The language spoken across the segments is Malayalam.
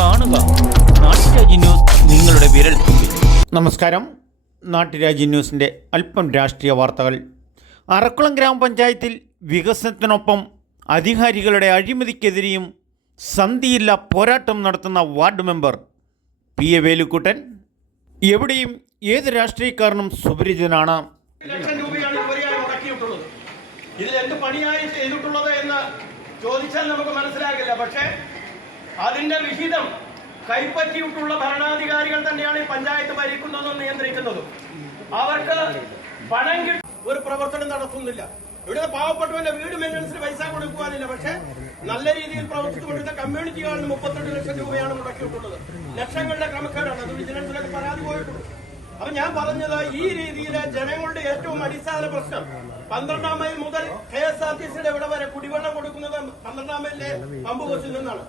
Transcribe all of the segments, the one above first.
കാണുക. നാട്ടുരാജ്യ ന്യൂസ് നിങ്ങളുടെ വിരൽ തുമ്പിൽ. നമസ്കാരം. നാട്ടുരാജ്യ ന്യൂസിന്റെ അല്പം രാഷ്ട്രീയ വാർത്തകൾ. അറക്കുളം ഗ്രാമപഞ്ചായത്തിൽ വികസനത്തിനൊപ്പം അധികാരികളുടെ അഴിമതിക്കെതിരെയും സന്ധിയില്ല പോരാട്ടം നടത്തുന്ന ward member P A Velukuttan. എവിടെയും ഏത് രാഷ്ട്രീയക്കാരനും സുപരിചിതനാണ്. ഇതിൽ എന്ത് പണിയായി ചെയ്തിട്ടുള്ളത് എന്ന് ചോദിച്ചാൽ നമുക്ക് മനസ്സിലാകില്ല. പക്ഷേ അതിന്റെ വിഹിതം കൈപ്പറ്റിയിട്ടുള്ള ഭരണാധികാരികൾ തന്നെയാണ് ഈ പഞ്ചായത്ത് ഭരിക്കുന്നതും നിയന്ത്രിക്കുന്നതും. അവർക്ക് പണം ഒരു പ്രവർത്തനം നടത്തുന്നില്ല. ഇവിടെ പാവപ്പെട്ടവന്റെ വീട് മെയിന്റനൻസിന് പൈസ കൊടുക്കുവാനില്ല. പക്ഷേ നല്ല രീതിയിൽ പ്രവർത്തിച്ചുകൊണ്ടിരുന്ന കമ്മ്യൂണിറ്റികളിൽ മുപ്പത്തെട്ട് ലക്ഷം രൂപയാണ് മുടക്കിയിട്ടുള്ളത്. ലക്ഷങ്ങളുടെ ക്രമക്കേടാണ്. അത് വിജിലൻസിലൊക്കെ പരാതി പോയിട്ടുണ്ട്. അപ്പൊ ഞാൻ പറഞ്ഞത് ഈ രീതിയിലെ ജനങ്ങളുടെ ഏറ്റവും അടിസ്ഥാന പ്രശ്നം പന്ത്രണ്ടാം മൈൽ മുതൽ കെ എസ് ആർ ടി സിയുടെ ഇവിടെ വരെ കുടിവെള്ളം കൊടുക്കുന്നത് പന്ത്രണ്ടാം മൈലിലെ പമ്പ് ഹൗസിൽ നിന്നാണ്.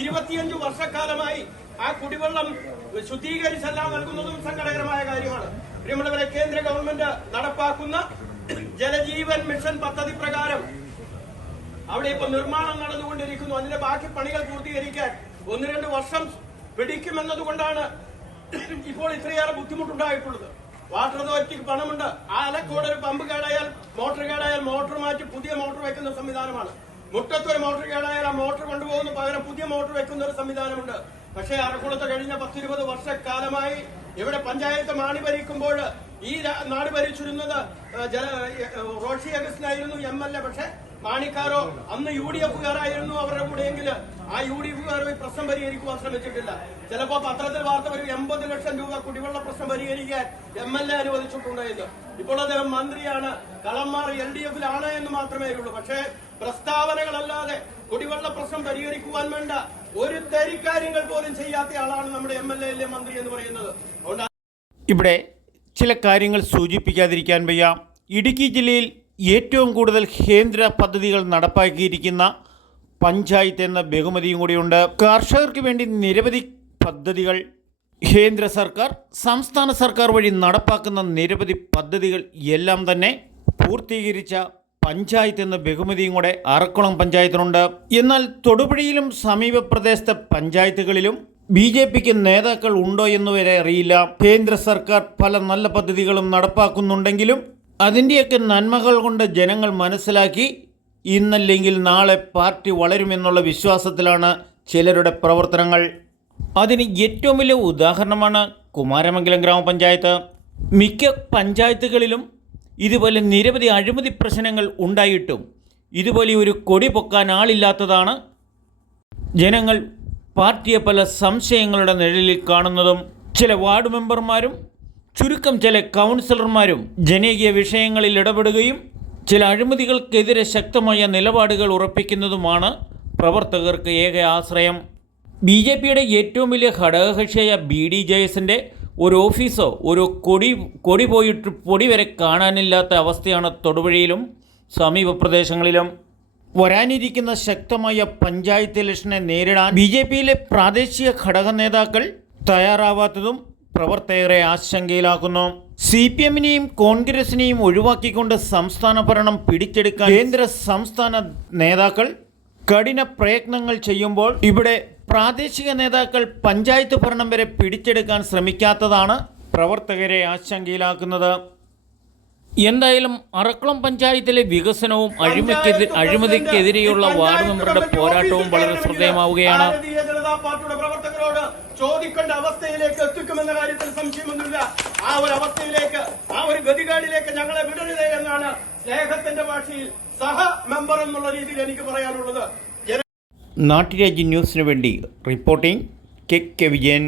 ഇരുപത്തിയഞ്ച് വർഷക്കാലമായി ആ കുടിവെള്ളം ശുദ്ധീകരിച്ചെല്ലാം നൽകുന്നതും സങ്കടകരമായ കാര്യമാണ്. പ്രിയമുള്ളവരെ കേന്ദ്ര ഗവൺമെന്റ് നടപ്പാക്കുന്ന ജലജീവൻ മിഷൻ പദ്ധതി പ്രകാരം അവിടെ ഇപ്പൊ നിർമ്മാണം നടന്നുകൊണ്ടിരിക്കുന്നു. അതിന്റെ ബാക്കി പണികൾ പൂർത്തീകരിക്കാൻ ഒന്ന് രണ്ട് വർഷം പിടിക്കുമെന്നതുകൊണ്ടാണ് ഇപ്പോൾ ഇത്രയേറെ ബുദ്ധിമുട്ടുണ്ടായിട്ടുള്ളത്. വാട്ടർ അതോറിറ്റിക്ക് പണമുണ്ട്. ആ അലക്കോട് ഒരു പമ്പ് കേടായാൽ മോട്ടോർ കേടായാൽ മോട്ടോർ മാറ്റി പുതിയ മോട്ടോർ വയ്ക്കുന്ന സംവിധാനമാണ്. മുട്ടത്തൊരു മോട്ടോർ കേടായാൽ ആ മോട്ടോർ കൊണ്ടുപോകുന്ന പകരം പുതിയ മോട്ടോർ വെക്കുന്ന ഒരു സംവിധാനമുണ്ട്. പക്ഷേ അറക്കുളത്ത് കഴിഞ്ഞ പത്തിരുപത് വർഷക്കാലമായി ഇവിടെ പഞ്ചായത്ത് മാണി ഭരിക്കുമ്പോൾ ഈ നാട് ഭരിച്ചിരുന്നത് ജല റോഷി അഗസ്റ്റിനായിരുന്നു എം എൽ എ. പക്ഷേ മാണിക്കാരോ അന്ന് യു ഡി എഫുകാരായിരുന്നു അവരുടെ കൂടെയെങ്കിൽ ആ യു ഡി എഫുകാർ പ്രശ്നം പരിഹരിക്കുവാൻ ശ്രമിച്ചിട്ടില്ല. ചിലപ്പോ പത്രത്തിൽ വാർത്ത വരും എൺപത് ലക്ഷം രൂപ കുടിവെള്ള പ്രശ്നം പരിഹരിക്കാൻ എം എൽ എ അനുവദിച്ചിട്ടുണ്ട് എന്ന്. ഇപ്പോൾ അദ്ദേഹം മന്ത്രിയാണ്. കളന്മാർ എൽ ഡി എഫിലാണ് എന്ന് മാത്രമേ ഉള്ളൂ പക്ഷേ പ്രസ്താവനകളല്ലാതെ കുടിവെള്ള പ്രശ്നം പരിഹരിക്കുവാൻ വേണ്ട ഒരു തരിക്കാര്യങ്ങൾ പോലും ചെയ്യാത്ത ആളാണ് നമ്മുടെ എം എൽ എ മന്ത്രി എന്ന് പറയുന്നത്. ഇവിടെ ചില കാര്യങ്ങൾ സൂചിപ്പിക്കാതിരിക്കാൻ വയ്യ. ഇടുക്കി ജില്ലയിൽ ഏറ്റവും കൂടുതൽ കേന്ദ്ര പദ്ധതികൾ നടപ്പാക്കിയിരിക്കുന്ന പഞ്ചായത്ത് എന്ന ബഹുമതിയും കൂടിയുണ്ട്. കർഷകർക്ക് വേണ്ടി നിരവധി പദ്ധതികൾ കേന്ദ്ര സർക്കാർ സംസ്ഥാന സർക്കാർ വഴി നടപ്പാക്കുന്ന നിരവധി പദ്ധതികൾ എല്ലാം തന്നെ പൂർത്തീകരിച്ച പഞ്ചായത്ത് എന്ന ബഹുമതിയും കൂടെ അറക്കുളം പഞ്ചായത്തിനുണ്ട്. എന്നാൽ തൊടുപുഴയിലും സമീപ പ്രദേശത്തെ പഞ്ചായത്തുകളിലും ബി ജെ പിക്ക് നേതാക്കൾ ഉണ്ടോ എന്ന് വരെ അറിയില്ല. കേന്ദ്ര സർക്കാർ പല നല്ല പദ്ധതികളും നടപ്പാക്കുന്നുണ്ടെങ്കിലും അതിന്റെയൊക്കെ നന്മകൾ കൊണ്ട് ജനങ്ങൾ മനസ്സിലാക്കി ഇന്നല്ലെങ്കിൽ നാളെ പാർട്ടി വളരുമെന്നുള്ള വിശ്വാസത്തിലാണ് ചിലരുടെ പ്രവർത്തനങ്ങൾ. അതിന് ഏറ്റവും വലിയ ഉദാഹരണമാണ് കുമാരമംഗലം ഗ്രാമപഞ്ചായത്ത്. മിക്ക പഞ്ചായത്തുകളിലും ഇതുപോലെ നിരവധി അഴിമതി പ്രശ്നങ്ങൾ ഉണ്ടായിട്ടും ഇതുപോലെ ഒരു കൊടി പൊക്കാൻ ആളില്ലാത്തതാണ് ജനങ്ങൾ പാർട്ടിയെ പല സംശയങ്ങളുടെ നിഴലിൽ കാണുന്നതും ചില വാർഡ് മെമ്പർമാരും ചുരുക്കം ചില കൗൺസിലർമാരും ജനകീയ വിഷയങ്ങളിൽ ഇടപെടുകയും ചില അഴിമതികൾക്കെതിരെ ശക്തമായ നിലപാടുകൾ ഉറപ്പിക്കുന്നതുമാണ് പ്രവർത്തകർക്ക് ഏക ആശ്രയം. ബി ജെ പിയുടെ ഏറ്റവും വലിയ ഘടകകക്ഷിയായ ബി ഡി ജെ എസിന്റെ ഒരു ഓഫീസോ ഒരു കൊടി കൊടി പോയിട്ട് പൊടി വരെ കാണാനില്ലാത്ത അവസ്ഥയാണ് തൊടുപുഴയിലും സമീപ പ്രദേശങ്ങളിലും. വരാനിരിക്കുന്ന ശക്തമായ പഞ്ചായത്ത് ഇലക്ഷനെ നേരിടാൻ ബി ജെ പിയിലെ പ്രാദേശിക ഘടക നേതാക്കൾ തയ്യാറാവാത്തതും പ്രവർത്തകരെ ആശങ്കയിലാക്കുന്നു. സി പി എമ്മിനെയും കോൺഗ്രസിനെയും ഒഴിവാക്കിക്കൊണ്ട് സംസ്ഥാന ഭരണം പിടിച്ചെടുക്കാൻ കേന്ദ്ര സംസ്ഥാന നേതാക്കൾ കഠിന പ്രയത്നങ്ങൾ ചെയ്യുമ്പോൾ ഇവിടെ പ്രാദേശിക നേതാക്കൾ പഞ്ചായത്ത് ഭരണം വരെ പിടിച്ചെടുക്കാൻ ശ്രമിക്കാത്തതാണ് പ്രവർത്തകരെ ആശങ്കയിലാക്കുന്നത്. എന്തായാലും അറക്കുളം പഞ്ചായത്തിലെ വികസനവും അഴിമതി അഴിമതിക്കെതിരെയുള്ള വാർഡ് മെമ്പറുടെ പോരാട്ടവും വളരെ ശ്രദ്ധേയമാവുകയാണ്. ഭാരതീയ ജനതാ പാർട്ടിയുടെ പ്രവർത്തകരോട് ചോദിക്കേണ്ട അവസ്ഥയിലേക്ക് എത്തിക്കുമെന്ന കാര്യത്തിൽ സംശയമൊന്നുമില്ല. ആ ഒരു അവസ്ഥയിലേക്ക് ആ ഒരു ഗതികേടിലേക്ക് ഞങ്ങളെ വിടരുത് എന്നാണ് സ്നേഹത്തിന്റെ ഭാഷയിൽ സഹ മെമ്പർ എന്നുള്ള രീതിയിൽ എനിക്ക് പറയാനുള്ളത്. നാട്ടുരാജ്യ ന്യൂസിനു വേണ്ടി റിപ്പോർട്ടിംഗ് കെ കെ വിജയൻ.